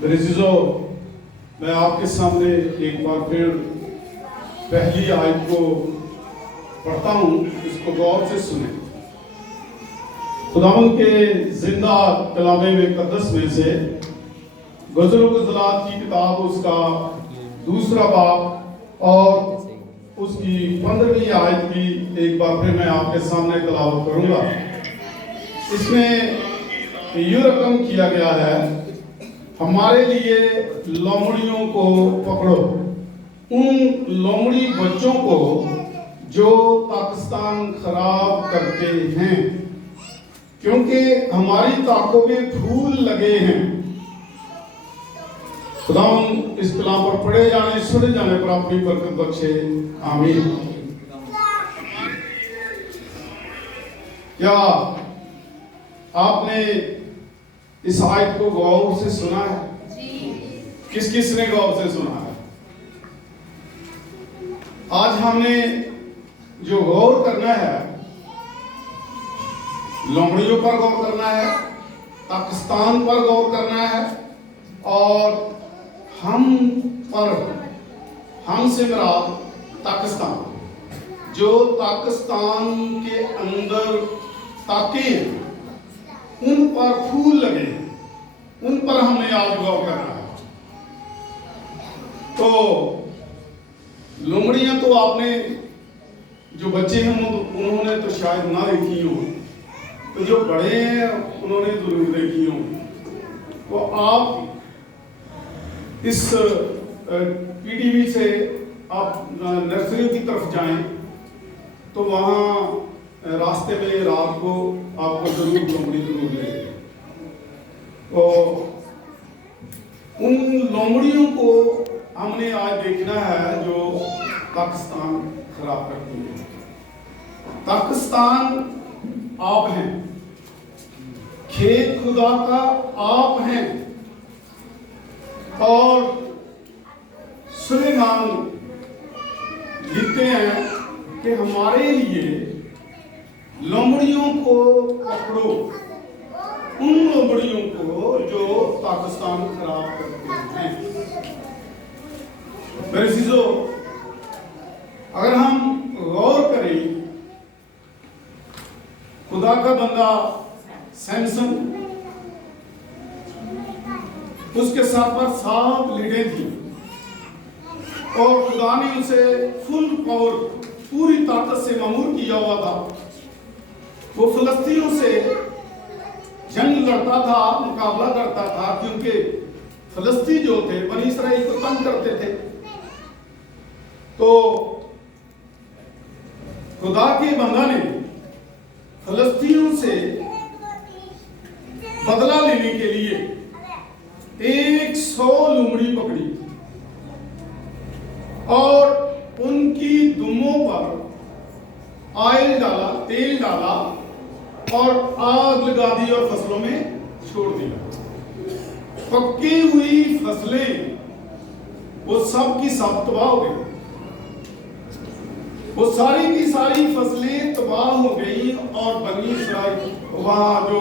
میرے عزیزو، میں آپ کے سامنے ایک بار پھر پہلی آیت کو پڑھتا ہوں، اس کو غور سے سنیں۔ خداوند کے زندہ کلام مقدس میں سے غزل و غزلات کی کتاب اس کا دوسرا باب اور اس کی 15ویں آیت کی ایک بار پھر میں آپ کے سامنے تلاوت کروں گا۔ اس میں یہ رقم کیا گیا ہے، ہمارے لیے لومڑیوں کو پکڑو، ان لومڑی بچوں کو جو پاکستان خراب کرتے ہیں، کیونکہ ہماری طاقتوں میں پھول لگے ہیں۔ خداوند اس کلام پر پڑھے جانے سنے جانے پر اپنی برکت بخشے، آمین۔ کیا آپ نے اس آیت کو غور سے سنا ہے؟ کس کس نے غور سے سنا ہے؟ آج ہم نے جو غور کرنا ہے، لومڑیوں پر غور کرنا ہے، پاکستان پر غور کرنا ہے، اور ہم سے مراد پاکستان، جو پاکستان کے اندر طاقتیں ہیں، ان پر پھول لگے ہیں، ان پر ہم نے آج غور کرنا ہے۔ تو لومڑیاں تو آپ نے، جو بچے ہیں انہوں نے تو شاید نہ دیکھی ہوں، تو جو بڑے ہیں انہوں نے ضرور دیکھی ہوں۔ تو آپ اس پی ٹی وی سے آپ نرسری کی طرف جائیں تو وہاں راستے میں رات کو آپ کو ضرور لومڑی ضرور لے گی۔ تو ان لومڑیوں کو ہم نے آج دیکھنا ہے جو پاکستان خراب کرتی ہے۔ پاکستان آپ ہیں، کھیت خدا کا آپ ہیں، اور سلیمان لکھتے ہیں کہ ہمارے لیے لومڑیوں کو پکڑو، ان لومڑیوں کو جو پاکستان خراب کرتے ہیں۔ میرے عزیزو، اگر ہم غور کریں، خدا کا بندہ سیمسن، اس کے ساتھ پر 7 لیڈیں تھیں، اور خدا نے اسے فل پاور پوری طاقت سے مامور کیا ہوا تھا۔ وہ فلسطینیوں سے جنگ لڑتا تھا، مقابلہ کرتا تھا، کیونکہ فلسطین جو تھے بنی اسرائیل کو تنگ کرتے تھے۔ تو خدا کے بندہ نے فلسطینیوں سے بدلہ لینے کے لیے 100 لومڑی پکڑی اور ان کی دموں پر آئل ڈالا، تیل ڈالا، اور آگ لگا دی اور فصلوں میں چھوڑ دیا۔ پکی ہوئی فصلیں وہ سب کی سب تباہ ہو گئی، وہ ساری کی ساری فصلیں تباہ ہو گئی، اور بنی اسرائیل وہاں جو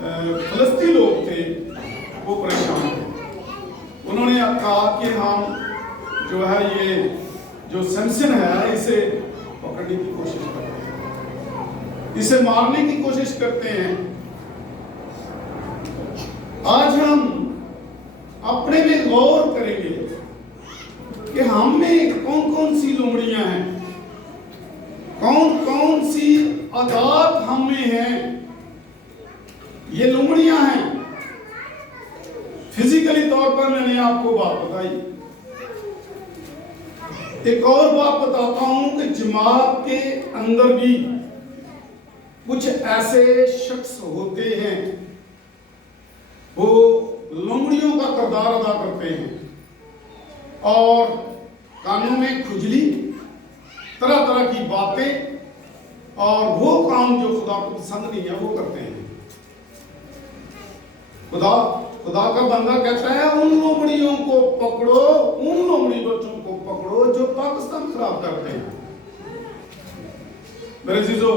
فلسطینی لوگ تھے وہ پریشان تھے۔ انہوں نے کہا کہ ہم جو ہے یہ جو سمسن ہے اسے پکڑنے کی کوشش کرتے ہیں، اسے مارنے کی کوشش کرتے ہیں۔ آج ہم اپنے میں غور کریں گے کہ ہم میں کون کون سی لومڑیاں ہیں، کون کون سی عادات ہم میں ہیں۔ یہ لومڑیاں ہیں۔ فزیکلی طور پر میں نے آپ کو بات بتائی، ایک اور بات بتاتا ہوں کہ جماعت کے اندر بھی کچھ ایسے شخص ہوتے ہیں، وہ لومڑیوں کا کردار ادا کرتے ہیں، اور کانوں میں کھجلی، طرح طرح کی باتیں، اور وہ کام جو خدا کو پسند نہیں ہے وہ کرتے ہیں۔ خدا کا بندہ کہتا ہے ان لومڑیوں کو پکڑو، ان لومڑی بچوں کو پکڑو جو پاکستان خراب کرتے ہیں۔ میرے عزیزو،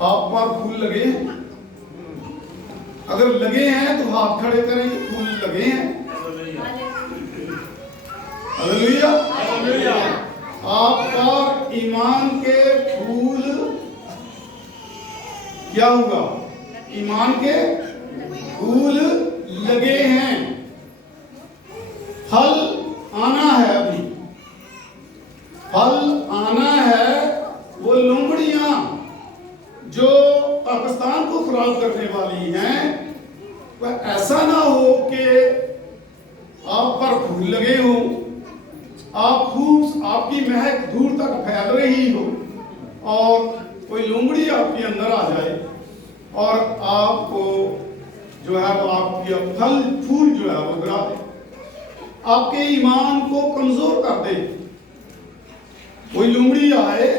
آپ پر پھول لگے ہیں؟ اگر لگے ہیں تو ہاتھ کھڑے کریں کہ پھول لگے ہیں. ہلیلویہ. آپ پر ایمان کے پھول کیا ہوگا؟ ایمان کے پھول لگے ہیں. پھل آنا ہے، ابھی پھل آنا ہے. وہ لومڑیاں جو پاکستان کو خراب کرنے والی ہیں، وہ ایسا نہ ہو کہ آپ پر پھول لگے ہوں، آپ کی مہک دور تک پھیل رہی ہو اور کوئی لومڑی آپ کے اندر آ جائے اور آپ کو جو ہے وہ آپ کی پھل پھول جو ہے وہ گرا دے، آپ کے ایمان کو کمزور کر دے. کوئی لومڑی آئے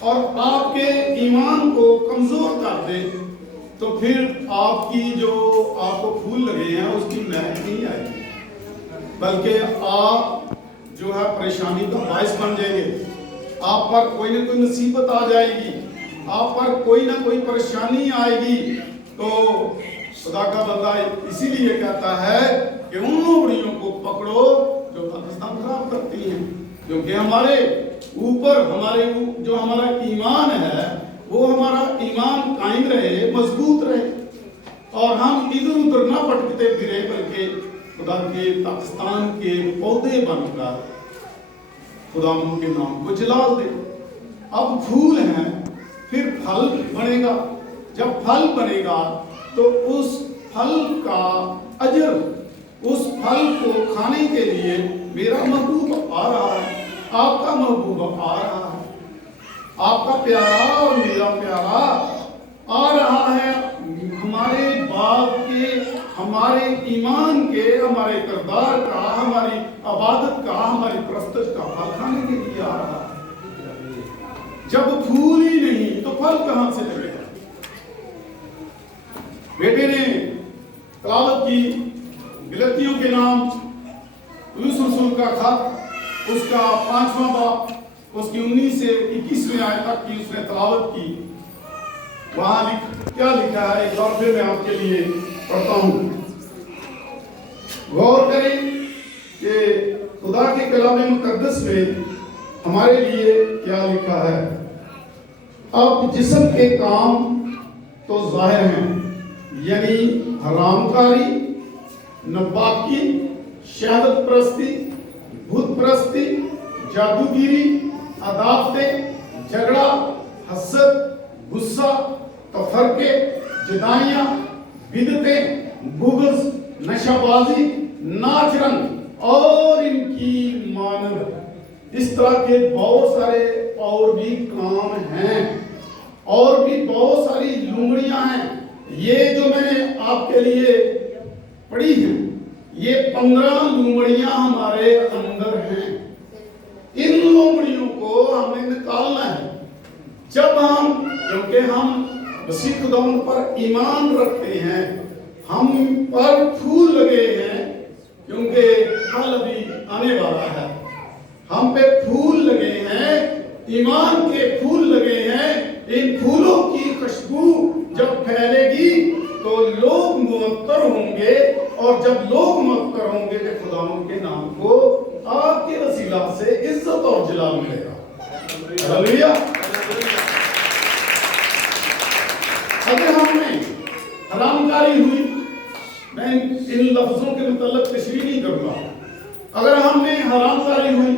اور آپ کے ایمان کو کمزور کر دے تو پھر آپ کی جو آپ کو پھول لگے ہیں اس کی مہک نہیں آئے گی، بلکہ آپ جو ہے پریشانی کا باعث بن جائیں گے. آپ پر کوئی نہ کوئی مصیبت آ جائے گی، آپ پر کوئی نہ کوئی پریشانی آئے گی. تو خدا کا بندہ اسی لیے کہتا ہے کہ ان لومڑیوں کو پکڑو جو پاکستان خراب کرتی ہیں، کیونکہ ہمارے اوپر جو ہمارا ایمان ہے وہ ہمارا ایمان قائم رہے، مضبوط رہے اور ہم ادھر ادھر نہ پھٹکتے پھرے، بلکہ خدا کے پاکستان کے پودے بن کر خدا ان کے نام کو جلال دے. اب پھول ہیں، پھر پھل بنے گا. جب پھل بنے گا تو اس پھل کا اجر، اس پھل کو کھانے کے لیے میرا محبوب آ رہا ہے، آپ کا محبوب آ رہا ہے، آپ کا پیارا اور میرا پیارا آ رہا ہے. ہمارے باغ کے، ہمارے ایمان کے، ہمارے کردار کا، ہماری عبادت کا، ہماری پرستش کا پھل کھانے کے لیے آ رہا ہے. جب پھول ہی نہیں تو پھل کہاں سے لگے گا؟ بیٹے نے تلاوت کی غلطیوں کے نام، پولس رسول کا خط، اس کا 5واں باب، اس کی 19 سے 21ویں آیت تک کی اس نے تلاوت کی. وہاں کیا لکھا ہے ایک بار پھر میں آپ کے لیے پڑھتا ہوں. غور کریں کہ خدا کے کلام مقدس میں ہمارے لیے کیا لکھا ہے. اب جسم کے کام تو ظاہر ہیں، یعنی حرام کاری، ناپاکی، شہوت پرستی، بت پرستی، جادوگیری، عداوتیں، جھگڑا، حسد، غصہ، تفرقے، جدائیاں، بدعتیں، بغض، نشہ بازی، ناچ رنگ اور ان کی مانند. اس طرح کے بہت سارے اور بھی کام ہیں، اور بھی بہت ساری لومڑیاں ہیں. یہ جو میں نے آپ کے لیے پڑھی ہیں، یہ 15 لومڑیاں ہمارے اندر ہیں. ان لومڑیوں کو ہم نے نکالنا ہے. جب کیونکہ ہم مسیح خداوند پر ایمان رکھتے ہیں، ہم پر پھول لگے ہیں، کیونکہ پھل ابھی آنے والا ہے. ہم پہ پھول لگے ہیں، ایمان کے پھول لگے ہیں. ان پھولوں کی خوشبو جب پھیلے گی تو لوگ معطر ہوں گے، اور جب لوگ معطر ہوں گے تو خداوند کے نام کو آپ کے وسیلہ سے عزت اور جلال ملے گا. ہلیلویہ. اگر ہم نے حرام کاری ہوئی، میں ان لفظوں کے متعلق تشریح نہیں کروں گا، اگر ہم نے حرام کاری ہوئی،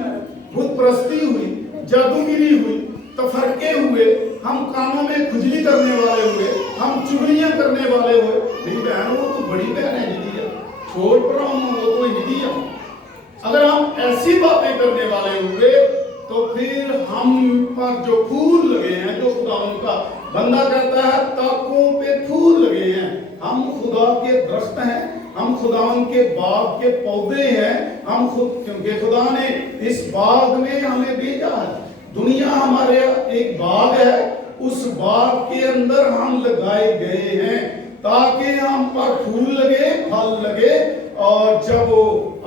بت پرستی ہوئی، جادوگیری ہوئی، تفرقے ہوئے، ہم کانوں میں کھجلی کرنے والے ہوئے، ہم چغلیاں کرنے والے ہوئے، میری بہن وہ تو بڑی بہن ہے ہدیہ، چھوڑ پڑ رہا ہوں وہ تو ہدیہ. اگر ہم ایسی باتیں کرنے والے ہوئے تو پھر ہم پر جو پھول لگے ہیں، جو خدا ان کا بندہ کہتا ہے تاکوں پہ پھول لگے ہیں، ہم خدا کے درخت ہیں، ہم خداوند کے باغ کے پودے ہیں. کیونکہ خدا نے اس باغ میں ہمیں بھیجا ہے. دنیا ہمارے ایک باغ ہے، اس باغ کے اندر ہم لگائے گئے ہیں تاکہ ہم پر پھول لگے، پھل لگے، اور جب وہ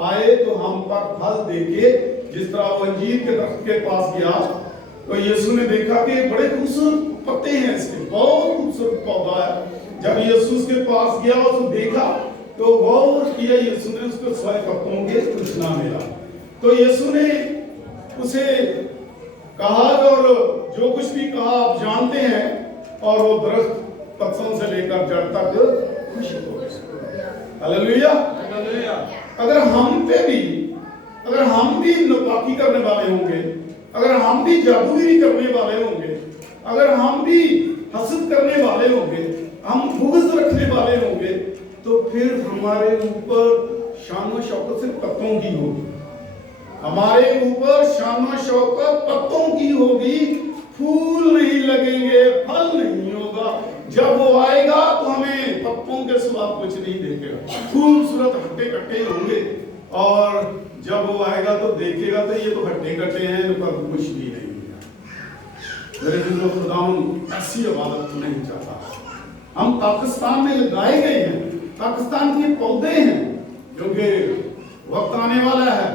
آئے تو ہم پر پھل دے کے. جس طرح وہ انجیر کے درخت کے پاس گیا تو یسوع نے دیکھا کہ بڑے خوبصورت پتے ہیں، اس کے بہت خوبصورت پودا ہے، जब यीशु के पास गया उसको देखा तो गौर किया यीशु ने उसको 100 पत्तों के कुछ ना मिला। तो यीशु ने उसे कहा और जो कुछ भी कहा आप जानते हैं, और वो दरख्त पत्तों से लेकर जड़ तक खुश हो। हालेलुया। अगर हम भी नापाकी करने वाले होंगे, अगर हम भी जादूगिरी करने वाले होंगे, अगर हम भी हसद करने वाले होंगे, हम बुग़्ज़ रखने वाले होंगे, तो फिर हमारे ऊपर शान व शौकत सिर्फ पत्तों की होगी। हमारे ऊपर शान व शौकत पत्तों की होगी, फूल नहीं लगेंगे, फल नहीं होगा। जब वो आएगा तो हमें पत्तों के सिवा कुछ नहीं देखेगा, खूबसूरत हट्टे कट्टे होंगे, और जब वो आएगा तो देखेगा तो ये तो हट्टे कट्टे हैं, पर कुछ भी नहीं है। मेरे दिलों खुदावंद ऐसी इबादत नहीं चाहता। हम पाकिस्तान में लगाए गए हैं, पाकिस्तान के पौधे हैं, क्योंकि वक्त आने वाला है।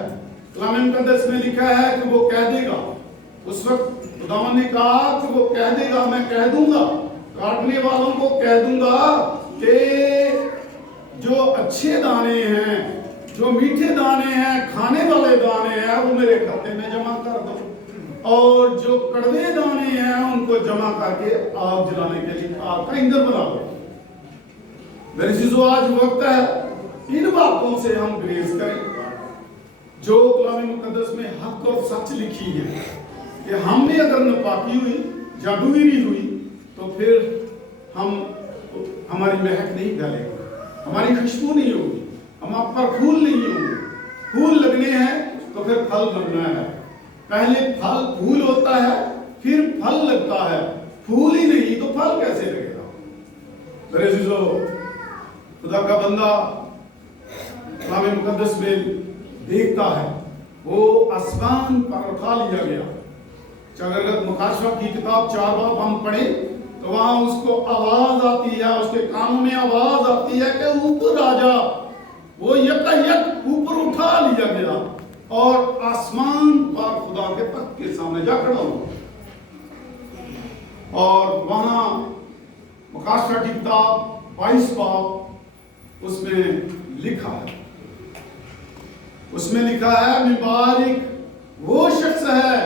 कलाम मुक़द्दस में लिखा है कि वो कह देगा, उस वक्त खुदावंद ने कहा कि वो कह देगा, मैं कह दूंगा, काटने वालों को कह दूंगा कि जो अच्छे दाने हैं, जो मीठे दाने हैं, खाने वाले दाने हैं, वो मेरे खाते में जमा कर दो, और जो कड़वे दाने हैं उनको जमा करके आग जलाने के लिए आग का ईंधन बना दो। मेरे चीजों, आज वक्त है इन बातों से हम ग्रेज करें जो कलाम मुक़द्दस में हक और सच लिखी है, कि हम में अगर नापाकी हुई, जादूगिरी हुई, तो फिर हमारी महक नहीं फैलेगी, हमारी खुशबू नहीं होगी, हम आप पर फूल नहीं होंगे। फूल लगने हैं तो फिर फल लगना है। पहले फूल होता है, फिर फल लगता है। फूल ही नहीं तो फल कैसे लगेगा? मेरे अज़ीज़ों, खुदा का बंदा कलाम मुक़द्दस में देखता है, वो आसमान पर उठा लिया गया। अगर मुकाशवा की किताब 4 बाब हम पढ़ें तो वहां उसको आवाज आती है, उसके कानों में आवाज आती है कि ऊपर राजा, वो यकायक ऊपर उठा लिया गया और आसमान पर खुदा के तख्त के सामने जा खड़ा हुआ। और वहां मुकाशवा की किताब 22 बाब उसमें लिखा है, उसमें लिखा है, मुबारक वो शख्स है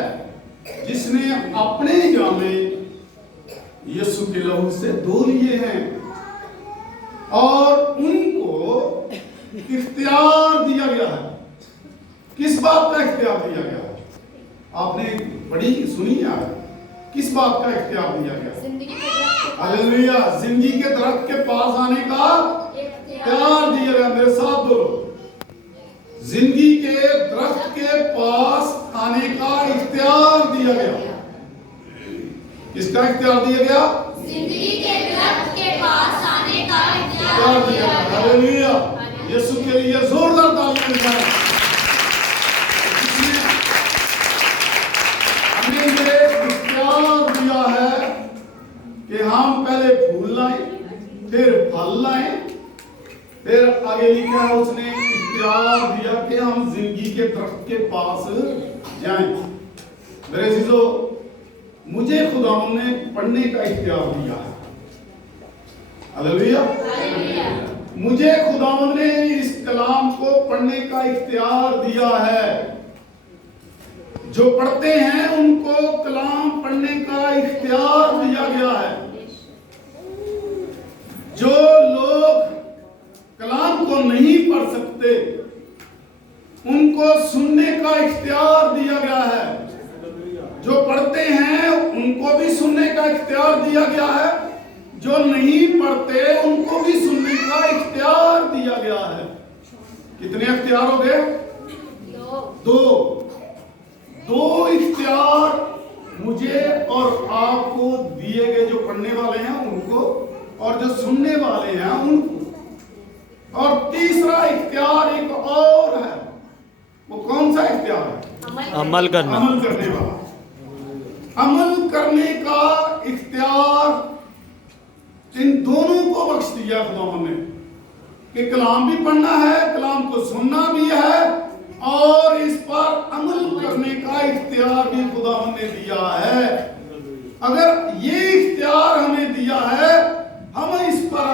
जिसने अपने जामे यीशु के लहू से धो लिए हैं और उनको इख्तियार दिया गया है। किस बात का इख्तियार दिया गया है? आपने पढ़ी सुनी है? किस बात का इख्तियार दिया गया? हालेलुया। जिंदगी के दरख्त के पास आने का इख्तियार दिया गया। मेरे साथ बोलो, जिंदगी के दरख्त के पास आने का इख्तियार दिया गया। किसका इख्तियार दिया गया? जिंदगी के दरख्त के पास आने का इख्तियार दिया गया। हालेलुया। यीशु के लिए जोरदार तालियां बजाएं। हमें ये इख्तियार दिया है कि हम पहले फूल लाएं, फिर फल लाएं, फिर आगे लिखा है उसने इख्तियार दिया कि हम जिंदगी के दरख्त के पास जाएं। मेरे अज़ीज़ों, मुझे खुदावंद ने पढ़ने का इख्तियार दिया है। हालेलुया। मुझे खुदावंद ने इस कलाम को पढ़ने का इख्तियार दिया है। जो पढ़ते हैं उनको कलाम पढ़ने का इख्तियार दिया गया है। जो लोग कलाम को नहीं पढ़ सकते उनको सुनने का इख्तियार दिया गया है। जो पढ़ते हैं उनको भी सुनने का इख्तियार दिया गया है, जो नहीं पढ़ते उनको भी सुनने का इख्तियार दिया गया है। कितने इख्तियार हो गए? दो इख्तियार मुझे और आपको दिए गए, जो पढ़ने वाले हैं उनको और जो सुनने वाले हैं उनको। और तीसरा इख्तियार एक और है। वो कौन सा इख्तियार है? अमल करना। अमल करने वाला। अमल करने का इख्तियार इन दोनों को बख्श दिया खुदावंद ने कि कलाम भी पढ़ना है, कलाम को सुनना भी है, और इस पर अमल करने का इख्तियार भी खुदावंद ने दिया है। अगर ये इख्तियार हमें दिया है, हम इस पर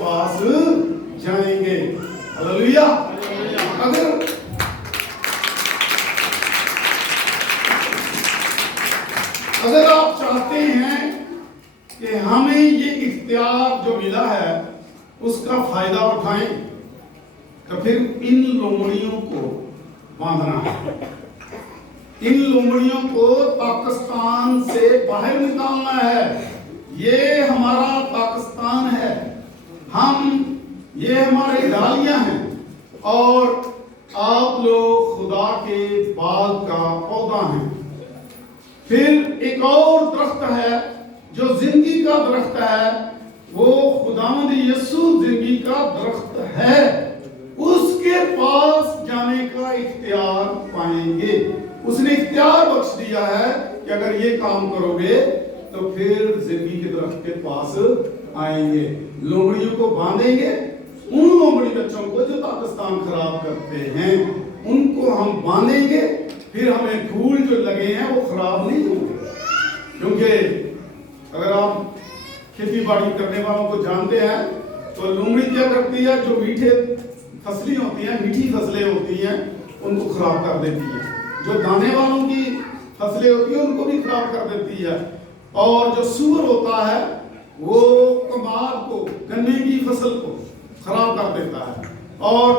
पास जाएंगे। हालेलुया। अगर आप चाहते हैं कि हमें ये इख्तियार जो मिला है उसका फायदा उठाएं, तो फिर इन लोमड़ियों को बांधना है। इन लोमड़ियों को पाकिस्तान से बाहर निकालना है। ये हमारा पाकिस्तान है, ये हमारे डालियां हैं, और आप लोग खुदा के बाग का पौधा हैं। फिर एक और दरख्त है जो जिंदगी का दरख्त है, वो खुदावंद यीशु जिंदगी का दरख्त है। उसके पास जाने का इख्तियार पाएंगे। उसने इख्तियार बख्श दिया है कि अगर ये काम करोगे तो फिर जिंदगी के दरख्त के पास आएंगे। लोमड़ियों को बांधेंगे, उन लोमड़ी बच्चों को जो पाकिस्तान खराब करते हैं उनको हम बांधेंगे। फिर हमें फूल जो लगे हैं वो खराब नहीं होंगे। क्योंकि अगर आप खेती बाड़ी करने वालों को जानते हैं तो लोमड़ी क्या करती है, जो मीठे फसलें होती हैं, मीठी फसलें होती हैं, उनको खराब कर देती है। जो दाने वालों की फसलें होती हैं उनको भी खराब कर देती है। और जो सूअर होता है वो कमाद को, गन्ने की फसल को खराब कर देता है, और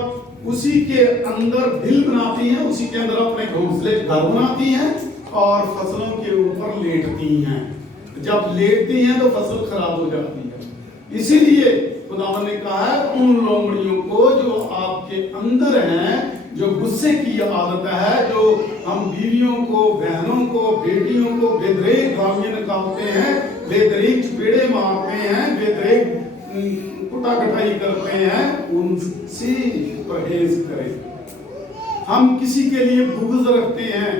उसी के अंदर बिल बनाती हैं, उसी के अंदर अपने घोंसले घर बनाती हैं और फसलों के ऊपर लेटती हैं। जब लेटती हैं तो फसल खराब हो जाती है। इसीलिए खुदावंद ने कहा है उन लोमड़ियों को जो आपके अंदर हैं, जो गुस्से की आदत है, जो हम बीवियों को, बहनों को, बेटियों को बेदरेक गालियां निकालते हैं, बेदरेक चपेड़े मारते हैं, बेदरेक कुटा कटाई करते हैं, उनसे परहेज करें। हम किसी के लिए बुग़्ज़ रखते हैं,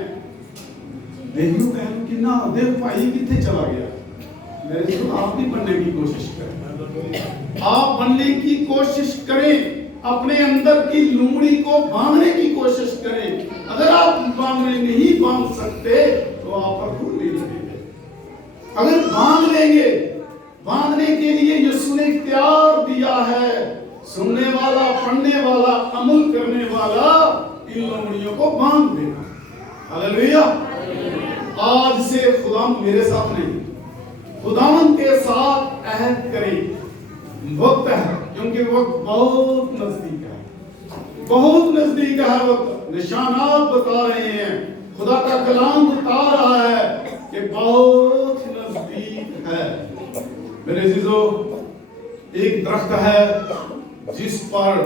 देखो बहन कि ना देव भाई कितने चला गया, मेरे से आप भी बनने की कोशिश करें। आप बनने की कोशिश करें, अपने अंदर की लोमड़ी को बांधने की कोशिश करें। अगर आप बांधने नहीं बांध सकते तो आप पर फूल नहीं लगेंगे। अगर बांध लेंगे, बांधने के लिए यीशु ने इख्तियार दिया है, सुनने वाला, पढ़ने वाला, अमल करने वाला इन लोमड़ियों को बांध देना। हालेलुया। आज से खुदा मेरे साथ नहीं, खुदावंद के साथ अहद करें। वक्त है, क्योंकि वक्त बहुत नजदीक है, बहुत नजदीक है। वक्त निशानात बता रहे हैं, खुदा का कलाम बता रहा है कि बहुत नजदीक है। मेरे अजीजों, एक दरख्त है जिस पर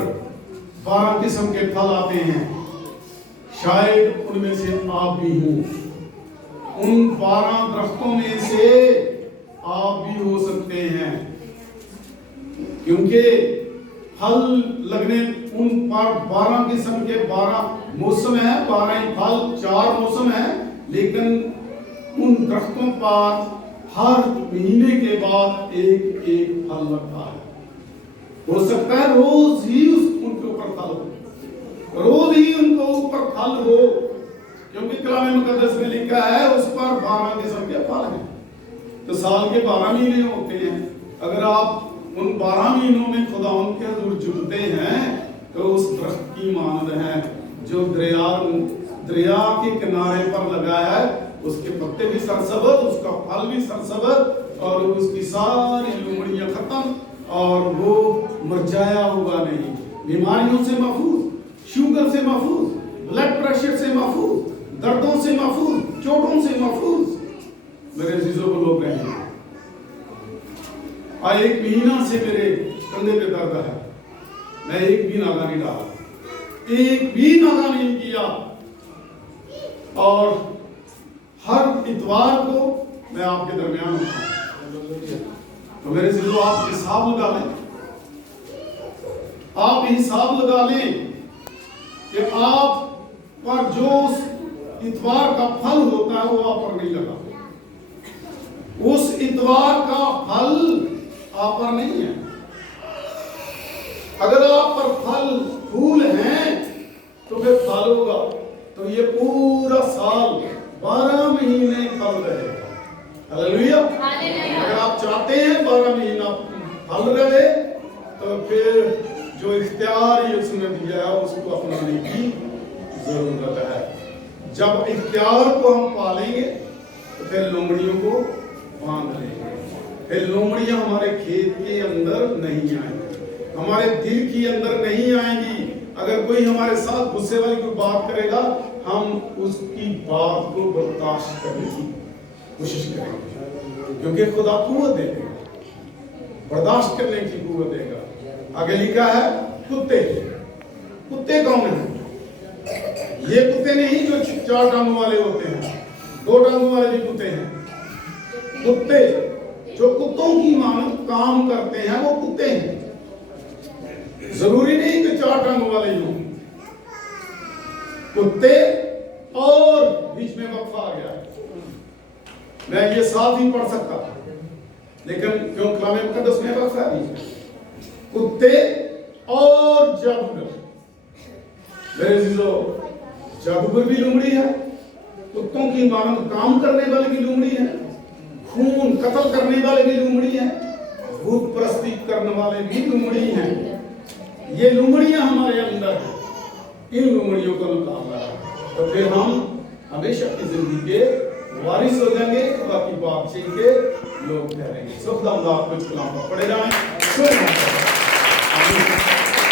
12 किस्म के फल आते हैं, शायद उनमें से आप भी हो। उन 12 दरख्तों में से आप भी हो सकते हैं, क्योंकि फल लगने उन पर 12 किस्म के 12 मौसम है, 12 ही फल, 4 मौसम है, लेकिन उन दरख्तों पर हर महीने के बाद एक एक फल लगता है। हो सकता है रोज ही उनके ऊपर फल हो, रोज ही उनको ऊपर फल हो, क्योंकि कलाम मुकद्दस में लिखा है उस पर 12 किस्म के फल हैं। तो साल के 12 महीने होते हैं। अगर आप उन 12 महीनों में खुदावंद के हुजूर झुकते हैं तो उस दरख्त की मानद है जो दरिया के किनारे पर लगा है। उसके पत्ते भी सरसब्ज, उसका फल भी सरसब्ज, और उसकी सारी लोमड़ियां खत्म, और वो मुरझाया हुआ नहीं। बीमारियों से महफूज, शुगर से महफूज, ब्लड प्रेशर से महफूज, दर्दों से महफूज, चोटों से महफूज। मेरे अजीजों को लोग रहें, आज 1 महीना से मेरे कंधे पे दर्द है, मैं एक भी नागा नहीं डाला, एक भी नागा नहीं किया, और हर इतवार को मैं आपके दरमियान होता हूं। तो मेरे अजीजों, आप हिसाब लगा लें, आप हिसाब लगा लें कि आप पर जो इतवार का फल होता है वो आप पर नहीं लगा। उस इतवार का फल आप पर नहीं है। अगर आप पर फल फूल हैं तो फिर फल होगा, तो ये पूरा साल 12 महीने फल रहेगा। हालेलुया। अगर आप चाहते हैं 12 महीना फल रहे तो फिर जो इख्तियार ये उसने दिया है उसको अपनाने की जरूरत है। जब इख्तियार को हम पालेंगे तो फिर लोमड़ियों को बांध लेंगे। फिर लोमड़ियां हमारे खेत के अंदर नहीं आएंगी, हमारे दिल के अंदर नहीं आएंगी। अगर कोई हमारे साथ गुस्से वाली कोई बात करेगा, हम उसकी बात को बर्दाश्त करने की कोशिश करेंगे, क्योंकि खुदा कुव्वत देगा, बर्दाश्त करने की कुव्वत देगा। आगे लिखा है कुत्ते। कुत्ते कौन है? ये कुत्ते नहीं जो 4 टांगों वाले होते हैं, 2 टांगों वाले भी कुत्ते हैं। कुत्ते जो कुत्तों की मानद काम करते हैं वो कुत्ते हैं। जरूरी नहीं कि 4 टांगों वाले ही हों। कुत्ते और बीच में वक्फा आ गया, मैं ये साथ ही पढ़ सकता, लेकिन क्यों कलाम मुकद्दस में वक्फा है? कुत्ते और जादूगर। मेरे अजीजों, जादूगर भी लोमड़ी है, कुत्तों की मानद काम करने वाले भी लोमड़ी है, खून कत्ल करने वाले भी लोमड़ी हैं, भूत परस्ती करने वाले भी लोमड़ी हैं। ये लोमड़ियां हमारे अंदर हैं, इन लोमड़ियों का मुकाबला है तो फिर हम हमेशा की जिंदगी के वारिस हो जाएंगे, खुदा की बात के लोग ठहरेंगे। खुदा आपको इस कलाम पर पढ़े जाएं।